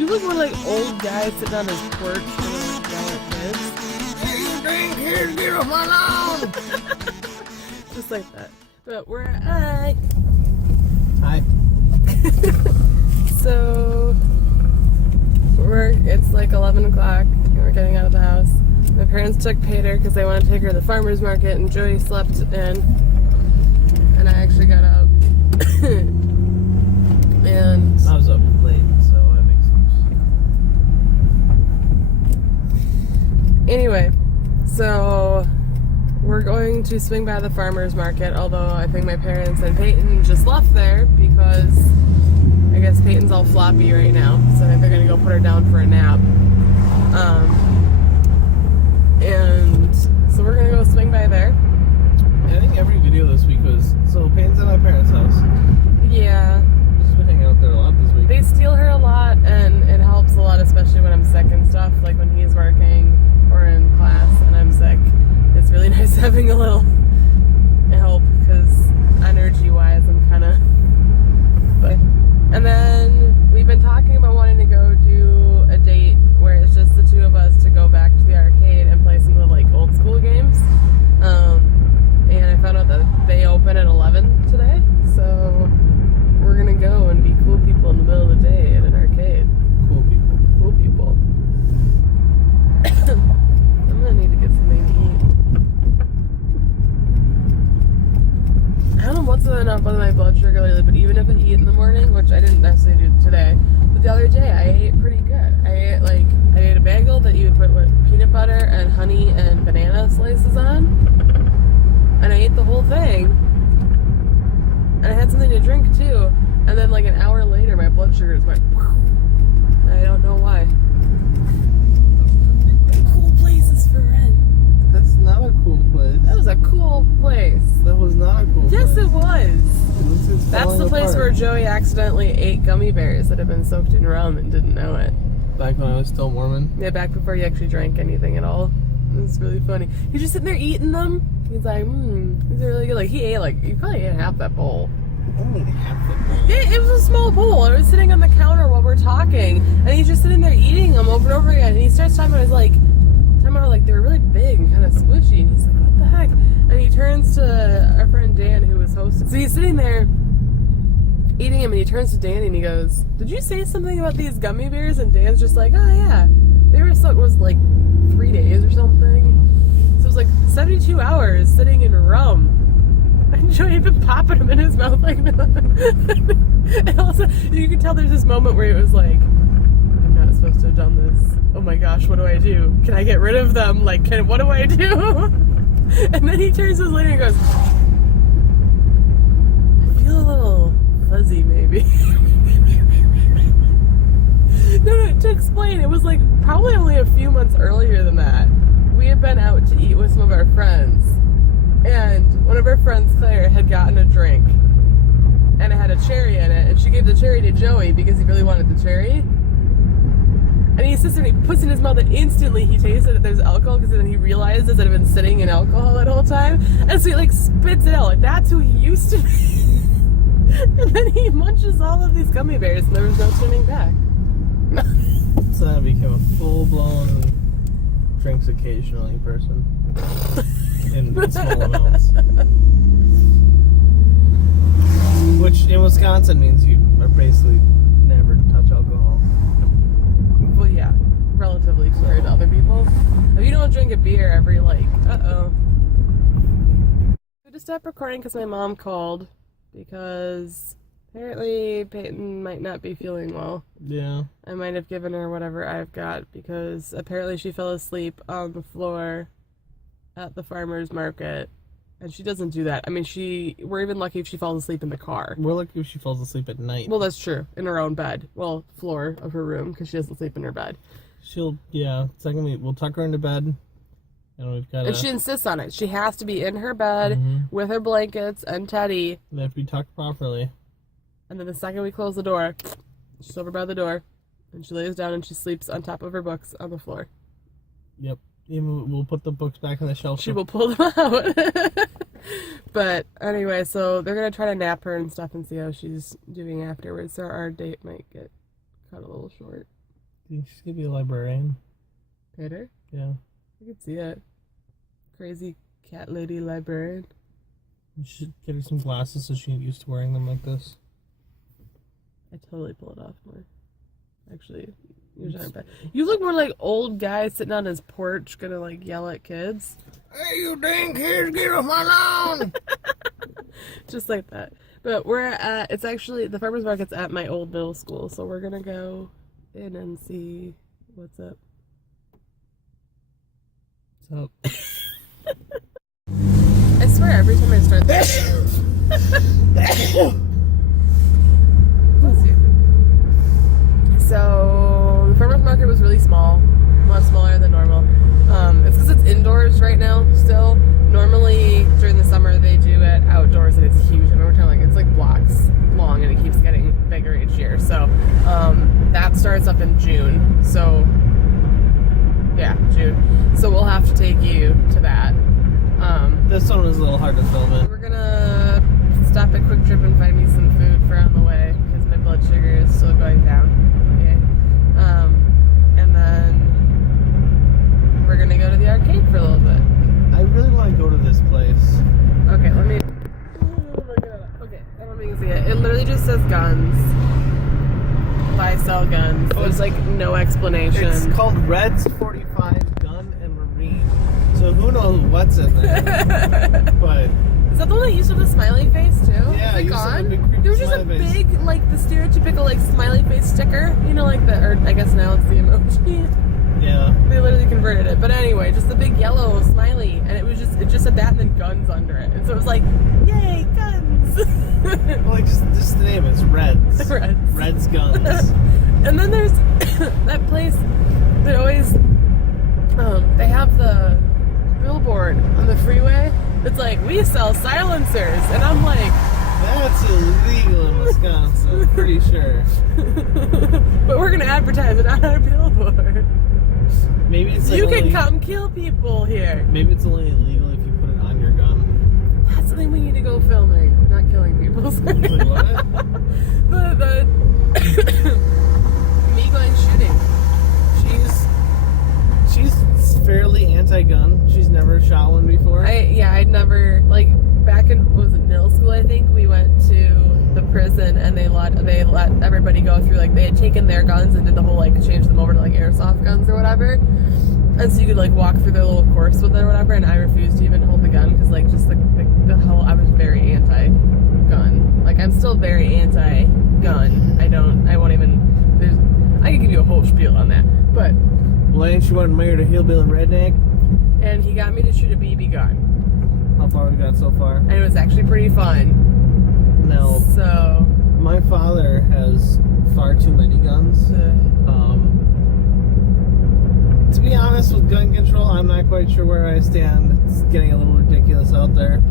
He was one of like old guys sitting on his porch with giant kids. Hey, you dang kids, get off my lawn! Just like that. But we're at Hi. So it's like 11 o'clock and we're getting out of the house. My parents took Peyton because they want to take her to the farmer's market, and Joey slept in. And I actually got up. And I was up late, so I have excuse. anyway, so we're going to swing by the farmer's market, although I think my parents and Peyton just left there because I guess Peyton's all floppy right now, so I think they're going to go put her down for a nap. And so we're going to go swing by there. I think every video this week was, so Peyton's at my parents' house. Yeah. She's been hanging out there a lot this week. They steal her a lot, and it helps a lot, especially when I'm sick and stuff, like when he's working or in class and I'm sick. It's really nice having a little help, because energy-wise I'm kind of... And then we've been talking about wanting to go do a date where it's just the two of us to go back to the arcade and play some of the like old school games. And I found out that they open at 11 today, so we're gonna go and be cool people in the middle of the day at an arcade. Cool people. Cool people. I'm gonna need to get something to eat. I don't know what's been up with my blood sugar lately, but even if I eat in the morning, which I didn't necessarily do today, but the other day I ate pretty good. I ate a bagel that you would put with peanut butter and honey and banana slices on, and I ate the whole thing, and I had something to drink too, and then like an hour later my blood sugar just went whew. I don't know why. Cool places for rent. That's not a cool place. That was a cool place. That was not a cool place. Yes, it was. It looks like it's That's falling the place apart. where Joey accidentally ate gummy bears that had been soaked in rum and didn't know it. Back when I was still Mormon. Yeah, back before he actually drank anything at all. It was really funny. He's just sitting there eating them. He's like, these are really good. Like, he probably ate half that bowl. I don't need half the bowl. It was a small bowl. It was sitting on the counter while we're talking. And he's just sitting there eating them over and over again. And he starts talking about, like they were really big and kind of squishy. And he's like, what the heck? And he turns to our friend Dan, who was hosting. So he's sitting there eating them, and he turns to Danny and he goes, did you say something about these gummy bears? And Dan's just like, oh yeah. They were soaked, was like 3 days or something. So it was like 72 hours sitting in rum. And Joey had been popping them in his mouth like that. And also, you could tell there's this moment where he was like, I'm not supposed to have done this. Oh my gosh, what do I do? Can I get rid of them? Like, what do I do? And then he turns to his lady and goes, I feel a little fuzzy, maybe. No, to explain, it was like probably only a few months earlier than that. We had been out to eat with some of our friends, and one of our friends, Claire, had gotten a drink, and it had a cherry in it, and she gave the cherry to Joey because he really wanted the cherry. And he sits there and he puts it in his mouth, and instantly he tastes that there's alcohol, because then he realizes that it had been sitting in alcohol that whole time, and so he like spits it out. Like, that's who he used to be. And then he munches all of these gummy bears, and there was no turning back. So then I became a full-blown drinks occasionally person. In small amounts. Which in Wisconsin means you are basically never touch alcohol. Well, yeah, relatively compared to other people. If you don't drink a beer every, uh-oh. I had to stop recording because my mom called, because apparently Peyton might not be feeling well. Yeah. I might have given her whatever I've got, because apparently she fell asleep on the floor at the farmer's market, and she doesn't do that. I mean, we're even lucky if she falls asleep in the car. We're lucky if she falls asleep at night. Well, that's true. In her own bed. Well, floor of her room, because she doesn't sleep in her bed. Secondly, we'll tuck her into bed, and we've got. And she insists on it. She has to be in her bed with her blankets and Teddy. They have to be tucked properly. And then the second we close the door, she's over by the door, and she lays down and she sleeps on top of her books on the floor. Yep. We'll put the books back on the shelf. She will pull them out. But anyway, so they're going to try to nap her and stuff and see how she's doing afterwards. So our date might get cut a little short. think she's gonna be a librarian? Peter? Yeah. I could see it. Crazy cat lady librarian. You should get her some glasses so she get used to wearing them like this. I totally pull it off more. Actually, yours aren't bad. You look more like old guy sitting on his porch gonna like yell at kids. Hey, you dang kids, get off my lawn! Just like that. But we're at, it's actually, the farmer's market's at my old middle school, so we're gonna go in and see what's up. So, I swear, every time I start this. Bless you. So, the farmer's market was really small, much smaller than normal. It's because it's indoors right now still. Normally, during the summer, they do it outdoors and it's huge. I remember telling it's like blocks long and it keeps getting bigger each year. So, that starts up in June. So, yeah, June. So, we'll have to take you to that. this one was a little hard to film in. We're gonna stop at Quick Trip and find me some food for on the way because my blood sugar is still going down. Okay. And then we're gonna go to the arcade for a little bit. I really want to go to this place. Okay, let me. Oh my god. Okay, I don't think you can see it. It literally just says guns. Buy, sell guns. There's like no explanation. It's called Red's 45 Gun and Marine. So who knows what's in there? But is that the one that used to have the smiley face too? yeah, Is it used to have a gone? big creepy There was just a smiley face. big, like the stereotypical like smiley face sticker. You know, like the, or I guess now it's the emoji. Yeah. They literally converted it. But anyway, just the big yellow smiley, and it just said that and then guns under it. And so it was like, yay, guns! Well, like just the name, it's Red's. Reds. Red's Guns. And then there's that place that always, they have the billboard on the freeway. It's like, we sell silencers. And I'm like, That's illegal in Wisconsin, pretty sure. but we're going to advertise it on our billboard. Maybe it's like You can only, come kill people here. Maybe it's only illegal if you put it on your gun. That's something we need to go filming. Not killing people. Wait, what? the me going shooting. She's fairly anti-gun. She's never shot one before. I'd never, like, back in, what was it, middle school, I think, we went to the prison and they let everybody go through, like, they had taken their guns and did the whole, like, change them over to, like, airsoft guns or whatever. And so you could, like, walk through their little course with it or whatever, and I refused to even hold the gun because, like, just, like, the whole, I was very anti-gun. Like, I'm still very anti-gun. I won't even, I could give you a whole spiel on that, but. Well, ain't you want to marry a hillbilly redneck? And he got me to shoot a BB gun. How far we got so far? And it was actually pretty fun. No. So. My father has far too many guns. To be honest, with gun control, I'm not quite sure where I stand. It's getting a little ridiculous out there.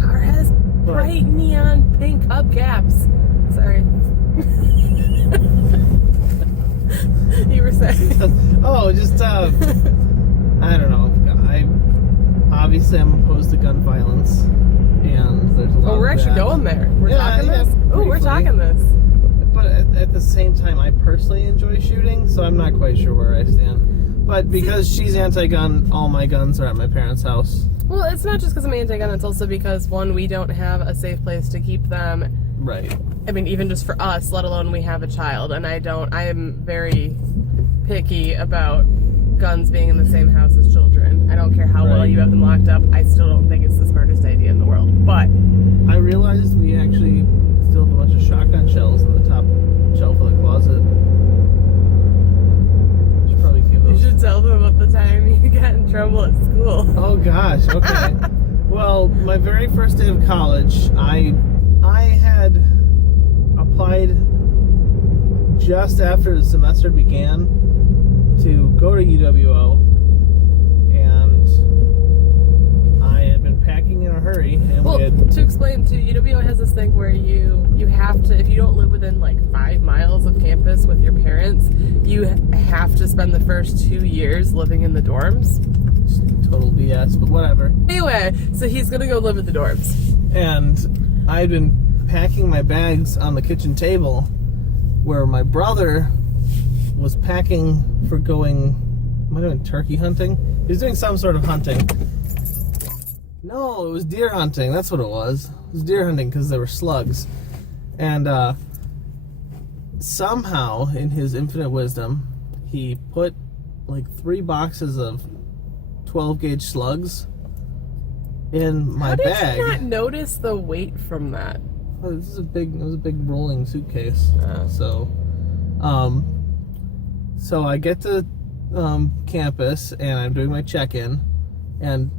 Car has bright neon pink hubcaps. Sorry. You were saying? Oh, just I don't know. Obviously I'm opposed to gun violence, and there's a lot. Oh, we're of actually that. going there. We're talking yeah, this. Oh, we're briefly. talking this. But at the same time, I personally enjoy shooting, so I'm not quite sure where I stand. But because she's anti-gun, all my guns are at my parents' house. Well, it's not just because I'm anti-gun. It's also because, one, we don't have a safe place to keep them. Right. I mean, even just for us, let alone we have a child. And I am very picky about guns being in the same house as children. I don't care how well you have them locked up. I still don't think it's the smartest idea in the world. But I realized we actually still have a bunch of shotgun shells in the top shelf of the closet. Should probably give you those. should tell them about the time you got in trouble at school. Oh gosh, okay. Well, my very first day of college, I had applied just after the semester began to go to UWO, and I had been packing in a hurry, and Well, we had, to explain too, UWO has this thing where you have to, if you don't live within like 5 miles of campus with your parents, you have to spend the first 2 years living in the dorms. total BS, but whatever. Anyway, so he's gonna go live in the dorms. And I'd been packing my bags on the kitchen table, where my brother was packing for going, am I doing turkey hunting? He was doing some sort of hunting. No, it was deer hunting. That's what it was. It was deer hunting because there were slugs. And somehow, in his infinite wisdom, he put like 3 boxes of 12 gauge slugs in my bag. How did you not notice the weight from that? Oh, it was a big rolling suitcase. So I get to campus and I'm doing my check-in, and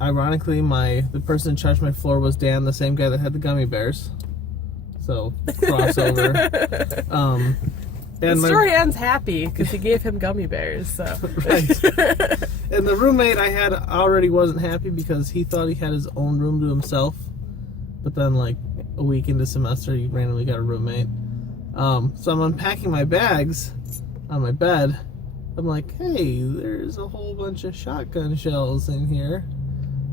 ironically, the person in charge of my floor was Dan, the same guy that had the gummy bears. So crossover. And the story ends happy because he gave him gummy bears. So. Right. And the roommate I had already wasn't happy because he thought he had his own room to himself. But then, like a week into semester, he randomly got a roommate. So I'm unpacking my bags on my bed. I'm like, hey, there's a whole bunch of shotgun shells in here.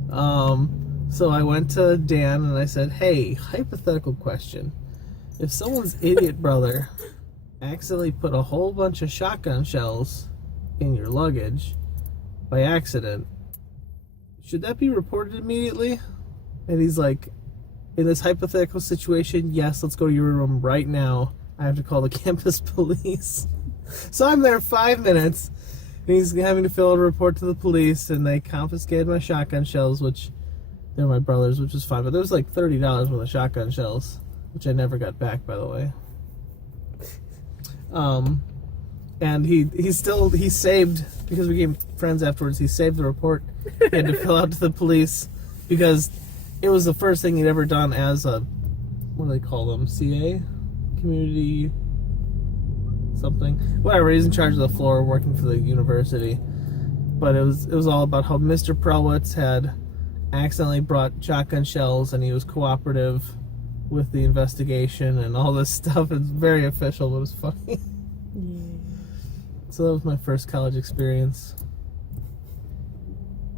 So I went to Dan and I said, hey, hypothetical question. If someone's idiot brother accidentally put a whole bunch of shotgun shells in your luggage by accident, should that be reported immediately? And he's like, in this hypothetical situation, yes, let's go to your room right now. I have to call the campus police. So I'm there 5 minutes, and he's having to fill out a report to the police, and they confiscated my shotgun shells, which they're my brother's, which was fine. But there was like $30 worth of shotgun shells, which I never got back, by the way. And he saved, because we became friends afterwards, he saved the report he had to fill out to the police, because it was the first thing he'd ever done as a, what do they call them, CA? Community something. Whatever, he's in charge of the floor working for the university. But it was all about how Mr. Prowitz had accidentally brought shotgun shells and he was cooperative with the investigation and all this stuff. It's very official, but it was funny. Yeah. So that was my first college experience.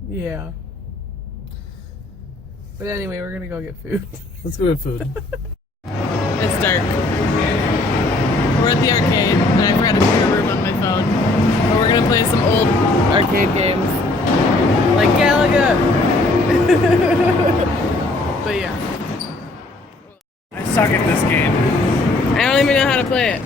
Yeah. But anyway, we're gonna go get food. Let's go get food. It's dark. We're at the arcade, and I forgot to put a room on my phone. But we're gonna play some old arcade games. Like Galaga! But yeah. I suck at this game. I don't even know how to play it.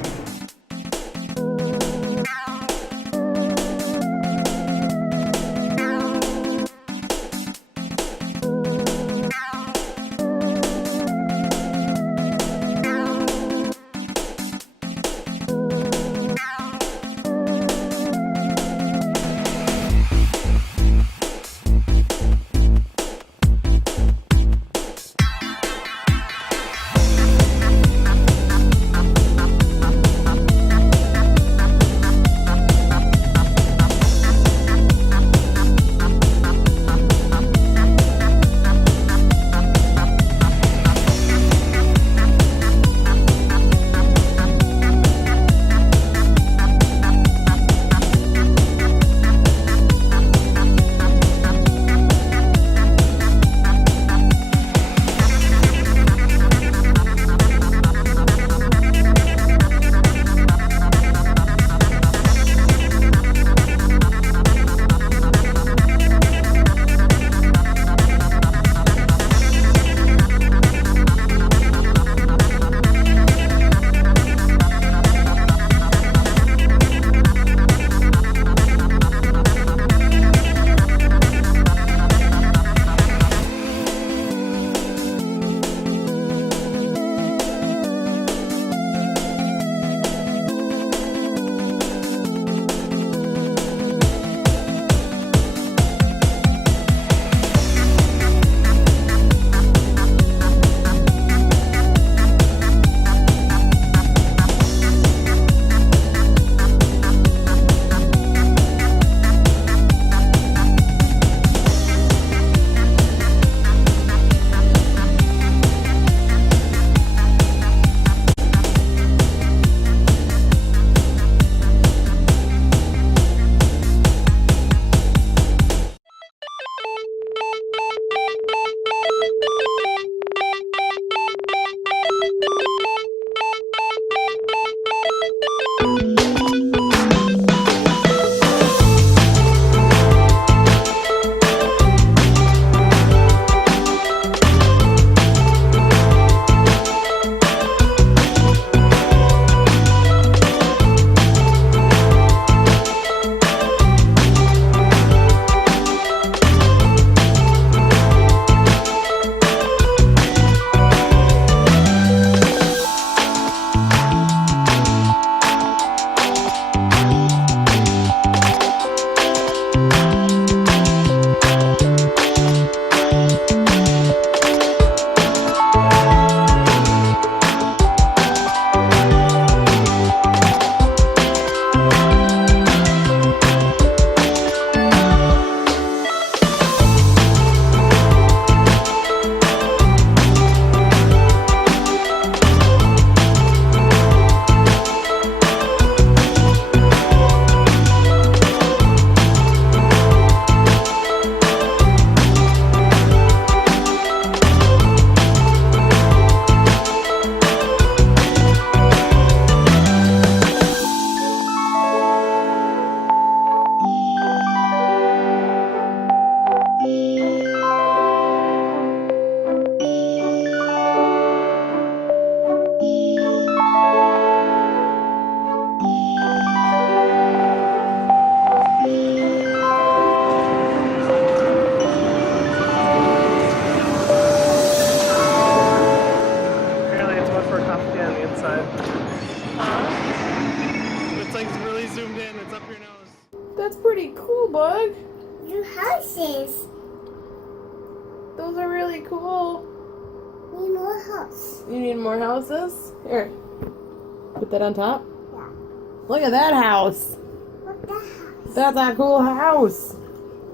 that's pretty cool, bug. New houses. Those are really cool. Need more house. You need more houses? Here. Put that on top. Yeah. Look at that house. What the house? That's a cool house.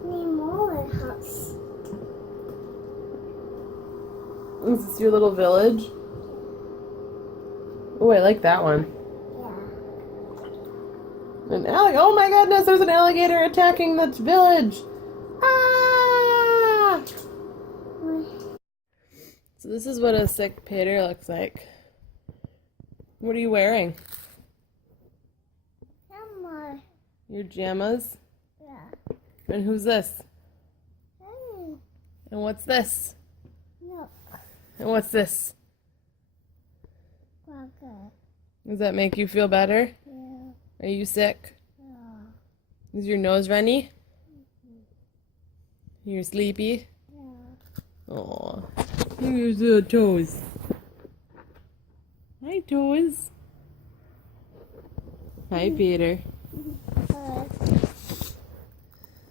Need more house. Is this your little village? Oh, I like that one. Yeah. An alligator. Oh my goodness, there's an alligator attacking the village. Ah! So this is what a sick Peter looks like. What are you wearing? Some more. Your jammas? Yeah. And who's this? Hey. And what's this? No. And what's this? Quacker. Does that make you feel better? Yeah. Are you sick? Yeah. Is your nose runny? You're sleepy? Yeah. Aw. Here's the toes. Hi, toes. Hi, Peter.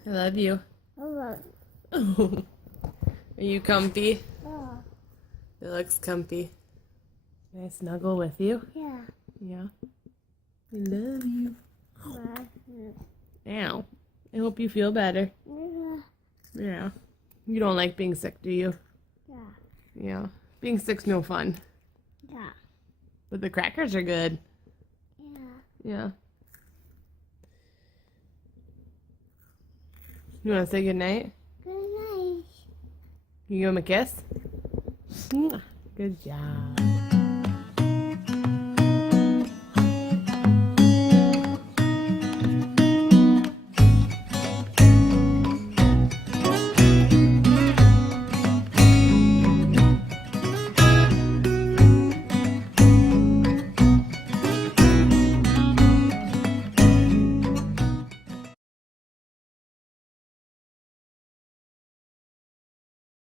I love you. Alright. Are you comfy? Yeah. It looks comfy. Can I snuggle with you? Yeah. Yeah. I love you. Ow. I hope you feel better. Yeah. Yeah. You don't like being sick, do you? Yeah. Yeah. Being sick's no fun. Yeah. But the crackers are good. Yeah. Yeah. You want to say goodnight? Good night. You give him a kiss? Good job.